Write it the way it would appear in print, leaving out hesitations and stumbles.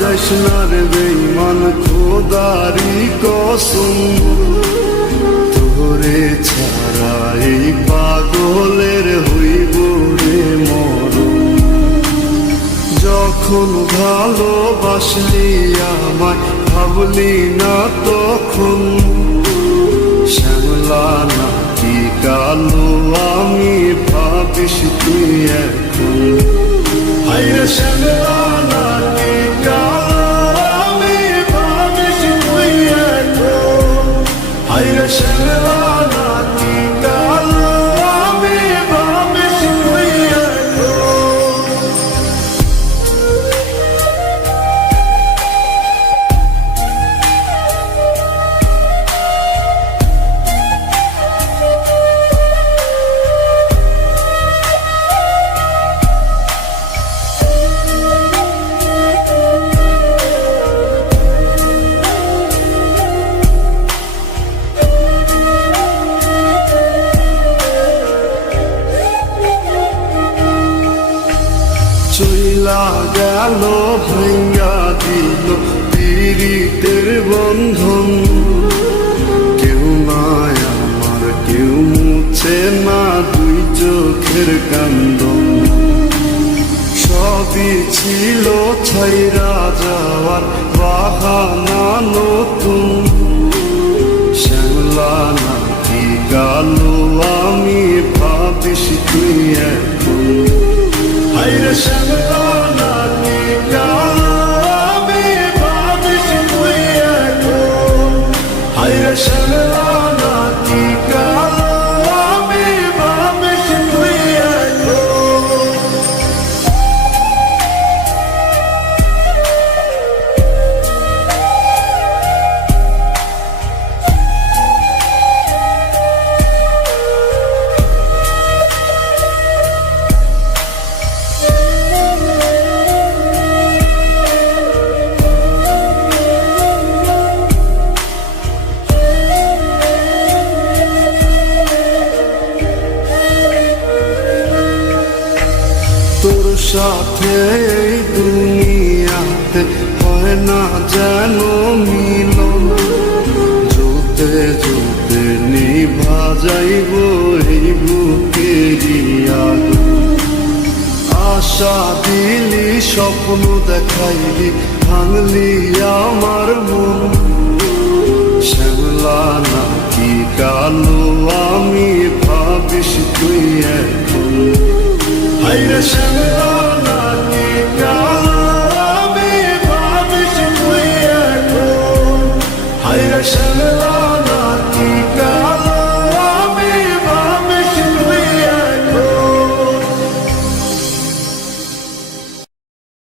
যাইস না রে বেঈমান খোদারি কসম, তোরে ছাড়া এই পাগলের হইব রে মরণ। যখন ভালোবাসলি আমায় ভাবলি না তখন, শ্যামলা নাকি কালো আমি ভাবিস তুই এখন। হায়রে শ্যামলা নাকি কালো আমি ভাবিস তুই এখন। হায়রে শ্যামলা নাকি কালো আমি ভাবিস তুই এখন। চইলা গেল ভাঙ্গা দিল পীড়িতের বন্ধন, কেউ নাই আমার কেউ মুছে না দুই চোখের কান্দন। সবই ছিল ছাইরা যাওয়ার বাহানা নতুন, শ্যামলা নাকি কালো আমি ভাবিস তুই এখন। হায়রে শ্যামলা নাকি কালো আমি ভাবিস তুই এখন। হায়রে শ্যামলা নাকি কালো আমি ভাবিস তুই এখন। তোর সাথে এই দুনিয়াতে হয় না যেন মিলন, জুতে জুতে নিভা যাইব এই বুকেরই আগুন। আশা দিলি স্বপ্ন দেখাইলি ভাঙলি আমার মন, শ্যামলা নাকি কালো আমি ভাবিস তুই এখন। হায়রে শ্যামলা